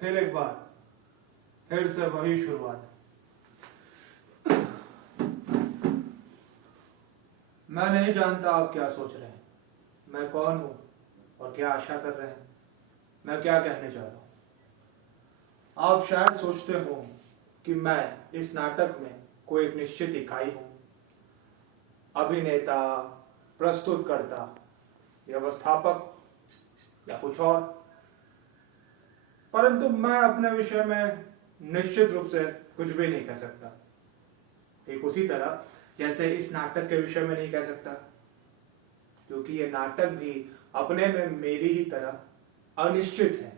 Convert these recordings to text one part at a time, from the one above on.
फिर एक बार, फिर से वही शुरुआत। मैं नहीं जानता आप क्या सोच रहे हैं, मैं कौन हूं और क्या आशा कर रहे हैं, मैं क्या कहने जा रहा हूं। आप शायद सोचते हो कि मैं इस नाटक में कोई एक निश्चित इकाई हूं, अभिनेता, प्रस्तुतकर्ता, व्यवस्थापक या कुछ और। परंतु मैं अपने विषय में निश्चित रूप से कुछ भी नहीं कह सकता, ठीक उसी तरह जैसे इस नाटक के विषय में नहीं कह सकता, क्योंकि ये नाटक भी अपने में मेरी ही तरह अनिश्चित है।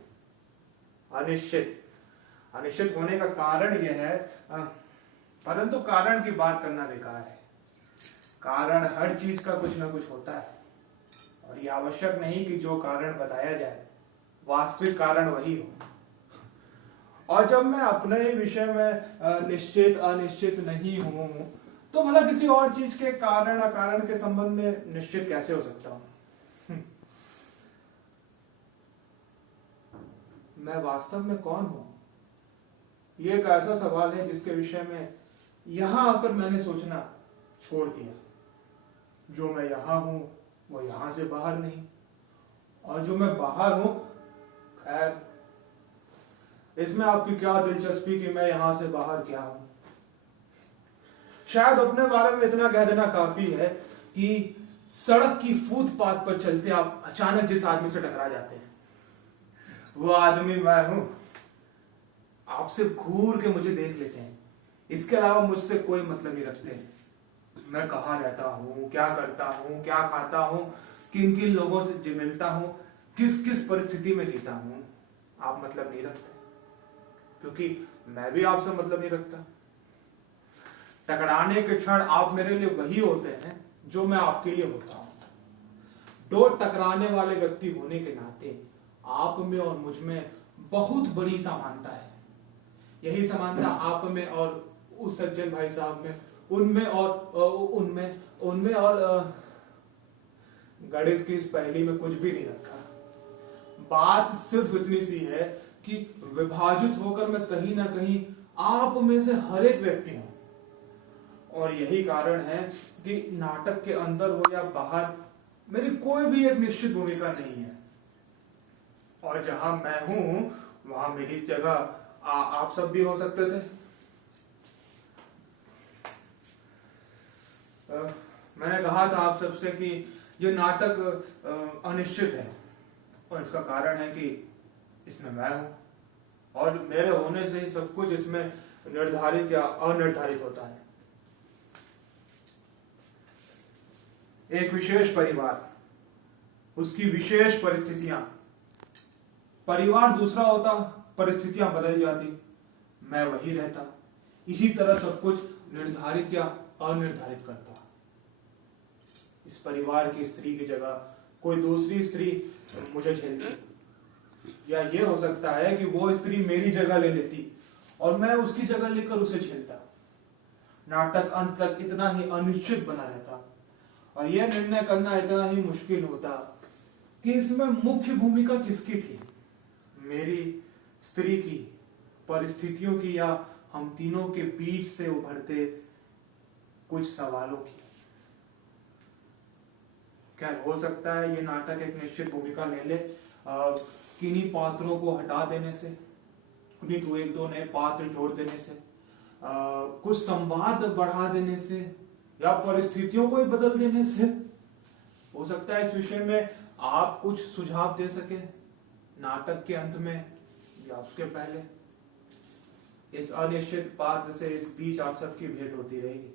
अनिश्चित होने का कारण यह है, परंतु कारण की बात करना बेकार है। कारण हर चीज का कुछ ना कुछ होता है, और ये आवश्यक नहीं कि जो कारण बताया जाए वास्तविक कारण वही हो। और जब मैं अपने ही विषय में निश्चित अनिश्चित नहीं हूं, तो भला किसी और चीज के कारण अकारण के संबंध में निश्चित कैसे हो सकता हूं। मैं वास्तव में कौन हूं, ये एक ऐसा सवाल है जिसके विषय में यहां आकर मैंने सोचना छोड़ दिया। जो मैं यहां हूं वो यहां से बाहर नहीं, और जो मैं बाहर हूं, खैर इसमें आपकी क्या दिलचस्पी कि मैं यहां से बाहर क्या हूं। शायद अपने बारे में इतना कह देना काफी है कि सड़क की फुटपाथ पर चलते आप अचानक जिस आदमी से टकरा जाते हैं, वो आदमी मैं हूं। आप सिर्फ घूर के मुझे देख लेते हैं, इसके अलावा मुझसे कोई मतलब नहीं रखते हैं। मैं कहाँ रहता हूं, क्या करता हूं, क्या खाता हूं, किन किन लोगों से मिलता हूं, किस किस परिस्थिति में जीता हूं, आप मतलब नहीं रखते, क्योंकि मैं भी आपसे मतलब नहीं रखता। टकराने के क्षण आप मेरे लिए वही होते हैं जो मैं आपके लिए होता हूं। दो टकराने वाले व्यक्ति होने के नाते आप में और मुझ में बहुत बड़ी समानता है। यही समानता आप में और उस सज्जन भाई साहब में, उनमें और गणित की इस पहेली में कुछ भी नहीं रखा। बात सिर्फ इतनी सी है कि विभाजित होकर मैं कहीं ना कहीं आप में से हर एक व्यक्ति हूं। और यही कारण है कि नाटक के अंदर हो या बाहर मेरी कोई भी एक निश्चित भूमिका नहीं है। और जहां मैं हूं वहां मेरी जगह आप सब भी हो सकते थे। मैंने कहा था आप सबसे कि ये नाटक अनिश्चित है, और इसका कारण है कि इसमें मैं हूं, और मेरे होने से ही सब कुछ इसमें निर्धारित या अनिर्धारित होता है। एक विशेष परिवार, उसकी विशेष परिस्थितियां। परिवार दूसरा होता, परिस्थितियां बदल जाती, मैं वही रहता। इसी तरह सब कुछ निर्धारित या अनिर्धारित करता। इस परिवार की स्त्री की जगह कोई दूसरी स्त्री मुझे झेलती, या ये हो सकता है कि वो स्त्री मेरी जगह ले लेती और मैं उसकी जगह लेकर उसे झेलता। नाटक अंत तक इतना ही अनिश्चित बना रहता, और यह निर्णय करना इतना ही मुश्किल होता कि इसमें मुख्य भूमिका किसकी थी, मेरी, स्त्री की, परिस्थितियों की, या हम तीनों के बीच से उभरते कुछ सवालों की। क्या हो सकता है ये नाटक एक निश्चित भूमिका ले ले किन्हीं पात्रों को हटा देने से, उन्हीं तो एक दो नए पात्र जोड़ देने से, कुछ संवाद बढ़ा देने से, या परिस्थितियों को ही बदल देने से। हो सकता है इस विषय में आप कुछ सुझाव दे सके नाटक के अंत में या उसके पहले। इस अनिश्चित पात्र से इस बीच आप सबकी भेंट होती रहेगी।